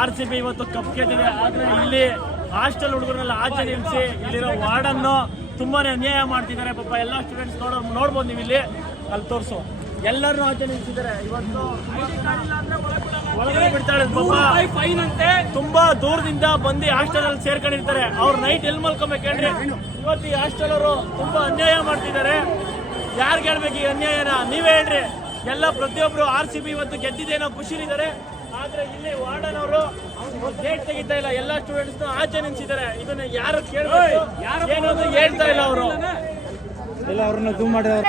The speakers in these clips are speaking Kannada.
ಆರ್ ಸಿ ಬಿ ಇವತ್ತು ಕಪ್ ಗೆದ್ದಿದೆ. ಆದ್ರೆ ಇಲ್ಲಿ ಹಾಸ್ಟೆಲ್ ಹುಡುಗರನ್ನೆಲ್ಲ ಆಚೆ ನಿಲ್ಲಿಸಿ ಇಲ್ಲಿರೋ ವಾರ್ಡನ್ನು ತುಂಬಾನೇ ಅನ್ಯಾಯ ಮಾಡ್ತಿದ್ದಾರೆ. ಪಾಪ ಎಲ್ಲ ಸ್ಟೂಡೆಂಟ್ಸ್ ನೋಡೋ ನೋಡ್ಬೋದು ನೀವು ಇಲ್ಲಿ ಅಲ್ಲಿ ತೋರಿಸು. ಎಲ್ಲರೂ ಆಚೆ ನಿಲ್ಸಿದ್ದಾರೆ. ಇವತ್ತು ಒಳಗಡೆ ಬಿಡ್ತಾಳೆ ಫೈನ್ ಅಂತೆ. ತುಂಬಾ ದೂರದಿಂದ ಬಂದು ಹಾಸ್ಟೆಲ್ ಅಲ್ಲಿ ಸೇರ್ಕೊಂಡಿರ್ತಾರೆ. ಅವ್ರು ನೈಟ್ ಎಲ್ಲಿ ಮಲ್ಕೊಬೇಕು ಹೇಳ್ರಿ? ಇವತ್ತು ಈ ಹಾಸ್ಟೆಲ್ ಅವರು ತುಂಬಾ ಅನ್ಯಾಯ ಮಾಡ್ತಿದ್ದಾರೆ. ಯಾರ್ಗೆ ಹೇಳ್ಬೇಕು ಈ ಅನ್ಯಾಯನ? ನೀವೇ ಹೇಳ್ರಿ. ಎಲ್ಲ ಪ್ರತಿಯೊಬ್ರು ಆರ್ ಸಿ ಬಿ ಇವತ್ತು ಗೆದ್ದಿದ್ದೇನೋ ಖುಷಿಲಿದ್ದಾರೆ. ಆದ್ರೆ ಇಲ್ಲಿ ವಾರ್ಡನ್ ಅವರು ಗೇಟ್ ತೆಗಿತಾ ಇಲ್ಲ. ಎಲ್ಲ ಸ್ಟೂಡೆಂಟ್ಸ್ ಆಚೆ ನಿಂತಿದ್ದಾರೆ. ಇದನ್ನ ಯಾರು ಕೇಳಬೇಕು? ಯಾರು ಹೇಳ್ತಾ ಇಲ್ಲ ಅವರು. ಎಲ್ಲ ಅವ್ರನ್ನ ಜೂಮ್ ಮಾಡಿದವರು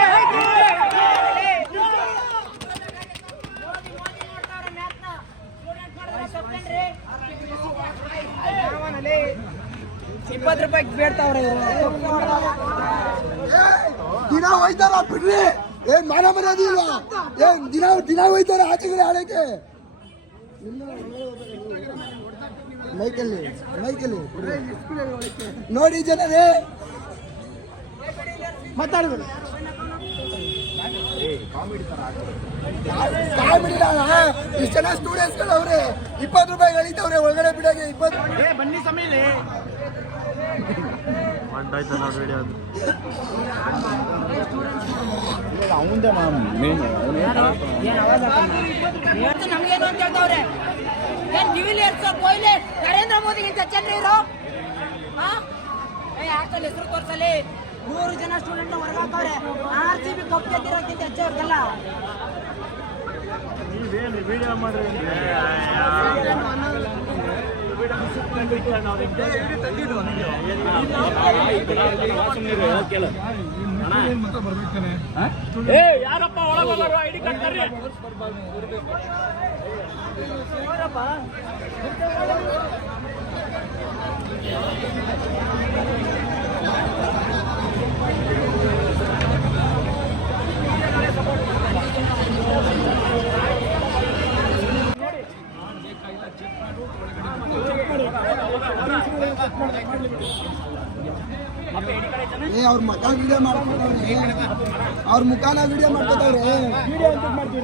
ಇಪ್ಪತ್ತು ರೂಪಾಯಿ ಬೇಡ್ತಾವ್ರೆ ದಿನ ಹೋಯ್ತಾರ ಬಿಡ್ರಿ ಏನ್ ಮಾನ ಮರ್ಯಾದೆ ಇಲ್ವಾ ಏನ್ ದಿನ ದಿನ ಹೋಯ್ತಾರ ಆಚೆಗಡೆ ಆಡಕ್ಕೆ ಮೈಕಲ್ಲಿ ಮೈಕಲ್ಲಿ. ನೋಡಿ ಜನರೇ. ಮಾತಾಡ್ಬೇಡಿ. ಕಾಮಿಡಿ ಇಷ್ಟು ಜನ ಸ್ಟೂಡೆಂಟ್ಸ್ಗಳು ಅವ್ರೆ ಇಪ್ಪತ್ತು ರೂಪಾಯಿ ಕಳೀತವ್ರೆ ಒಳಗಡೆ ಬಿಡಕ್ಕೆ ಇಪ್ಪತ್ತು ಬನ್ನಿ ಸಮೀಲಿ. ಅವಂದೇ ಮೇನ್. ನಮಗೇನು ಅಂತ ಹೇಳ್ತಾವ್ರೆ ಏನ್ ಡಿವಿಲಿಯರ್ಸ್ ಕೊಹ್ಲಿ ನರೇಂದ್ರ ಮೋದಿಗಿಂತ ಹಾ ಏ ಹಾಕಲ್ಲಿ ಹೆಸರು ತೋರ್ಸಲಿ ನೂರು ಜನ ಸ್ಟೂಡೆಂಟ್ ಹೊರಗಾಕವ್ರೆ ಆರ್ ಸಿ ಬಿ ಕಪ್ ಗೆದ್ದಿರೋಕ್ಕಿಂತ ಹೆಚ್ಚು ಅವ್ರಿಗೆಲ್ಲ ವಿಡಿಯೋ ಮಾಡ್ರಿ ಏ ಯಾರಪ್ಪ ಒಳಗೋಗೋರು? ID card ತರ್ರಿ. ಏ ಅವ್ರ ಮಕ ವಿಡಿಯೋ ಮಾಡ್ಕೊತಾವ್ರೆ. ಅವ್ರ ಮುಖಾನ ವಿಡಿಯೋ ಮಾಡ್ಕೊತಾವ್ರೆ. ವಿಡಿಯೋ ಅಂತ ಮಾಡ್ತೀವಿ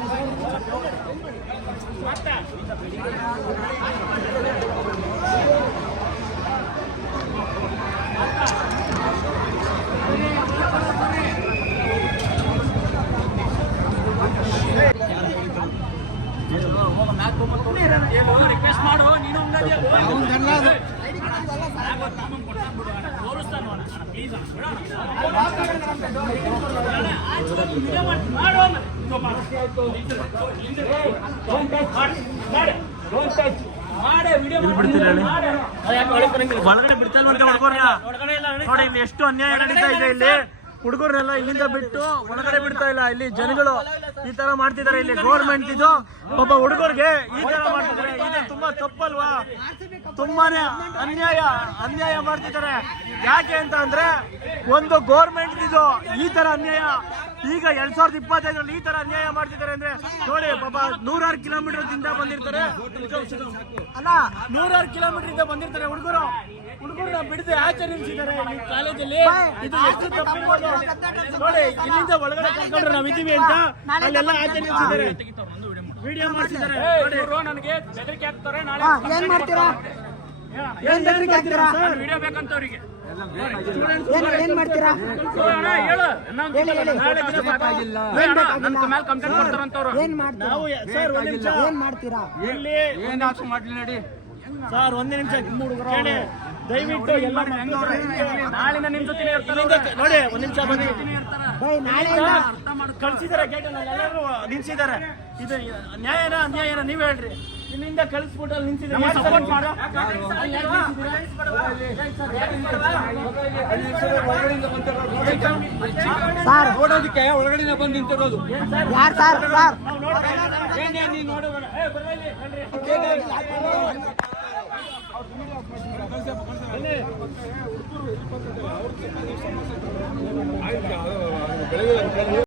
ರಿಕ್ವೆಸ್ಟ್ ಮಾಡು. ನೀನು ತೋರಿಸ್ತಾನು ಪ್ಲೀಸ್ ಒಳಗಡೆ ಬಿಡ್ತಾ ನೋಡಿ ಎಷ್ಟು ಅನ್ಯಾಯ ನಡೀತಾ ಇದೆ ಇಲ್ಲಿ. ಹುಡುಗರನ್ನೆಲ್ಲ ಇಲ್ಲಿಂದ ಬಿಟ್ಟು ಒಳಗಡೆ ಬಿಡ್ತಾ ಇಲ್ಲ. ಇಲ್ಲಿ ಜನಗಳು ಈ ತರ ಮಾಡ್ತಿದ್ದಾರೆ. ಇಲ್ಲಿ ಗೋರ್ಮೆಂಟ್ ಇದು. ಒಬ್ಬ ಹುಡುಗರಿಗೆ ಈ ತರ ಮಾಡ್ತಿದ್ದಾರೆ. ಇದು ತುಂಬಾ ತಪ್ಪಲ್ವಾ? ತುಂಬಾನೇ ಅನ್ಯಾಯ ಅನ್ಯಾಯ ಮಾಡ್ತಿದ್ದಾರೆ. ಯಾಕೆ ಅಂತ ಅಂದ್ರೆ ಒಂದು ಗೋರ್ಮೆಂಟ್ ಇದು ಈ ತರ ಅನ್ಯಾಯ. ಈಗ ಎರಡ್ ಸಾವಿರದ ಇಪ್ಪತ್ತೈದರಲ್ಲಿ ಈ ತರ ಅನ್ಯಾಯ ಮಾಡ್ತಿದ್ದಾರೆ ಅಂದ್ರೆ ನೋಡಿ, ಪಾಪ ನೂರಾರು ಕಿಲೋಮೀಟರ್ ದಿಂದ ಬಂದಿರ್ತಾರೆ. ಅಲ್ಲ, ನೂರಾರು ಕಿಲೋಮೀಟರ್ ಇಂದ ಬಂದಿರ್ತಾರೆ ಹುಡುಗರು. ಹುಡುಗರನ್ನ ಬಿಡದೆ ಆಚೆ ನಿಲ್ಸಿದ್ದಾರೆ. ಈ ಕಾಲೇಜಲ್ಲಿ ಇದು ಎಷ್ಟು ತಪ್ಪು ನೋಡಿ. ಇಲ್ಲಿಂದ ಒಳಗಡೆ ಕರ್ಕೊಂಡ್ರೆ ನಾವ್ ಇದೀವಿ ಅಂತ ಅಲ್ಲೆಲ್ಲ ಆಚೆ ನಿಲ್ಸಿದ್ದಾರೆ. ವಿಡಿಯೋ ಮಾಡ್ತಿದ್ದಾರೆ ನೋಡಿ. ನನಗೆ ಬೆದರಿಕೆ ಹಾಕ್ತಾರೆ ನಾಳೆ ಏನ್ ಮಾಡ್ತೀರಾ? ಏನ್ ಬೆದರಿಕೆ ಹಾಕ್ತೀರಾ? ವಿಡಿಯೋ ಬೇಕಂತ ಅವ್ರಿಗೆ ಏನ್ ಏನ್ ಮಾಡ್ತೀರಾ. ಏನ್ ಮಾಡ್ತೀರಾ? ನಾವು ಸರ್ ಒಂದ್ ನಿಮಿಷ. ಏನ್ ಮಾಡ್ತೀರಾ? ಇಲ್ಲಿ ಏನ್ ಆಕ್ಷನ್ ಮಾಡ್ಲಿ ನೋಡಿ. ಸರ್ ಒಂದೇ ನಿಮಿಷ. ಕೇಳಿ. ದಯವಿಟ್ಟು ಎಲ್ಲ ನಾಳಿನ ನಿಮ್ ಜೊತೆ ನೋಡಿ ಒಂದ್ ನಿಮಿಷ ಬನ್ನಿ. ಕಳ್ಸಿದಾರೆ ಗೇಟ್ ಎಲ್ಲರೂ ನಿಲ್ಸಿದ್ದಾರೆ ಇದು ನ್ಯಾಯನ ಅನ್ಯಾಯನ ನೀವ್ ಹೇಳ್ರಿ. ಇಲ್ಲಿಂದ ಕಳಿಸ್ಬಿಟ್ಟು ಅಲ್ಲಿ ನಿಲ್ಸಿದ್ದಾರೆ ಸಪೋರ್ಟ್ ಮಾಡು? ಸರ್. ನೋಡೋದಕ್ಕೆ ಒಳಗಡೆ ಬಂದು ನಿಂತಿರೋದು. ಯಾರು ಸರ್? ಸರ್. ನೀನ್ ನೋಡು y pásate la horcha. Ay, cabrón.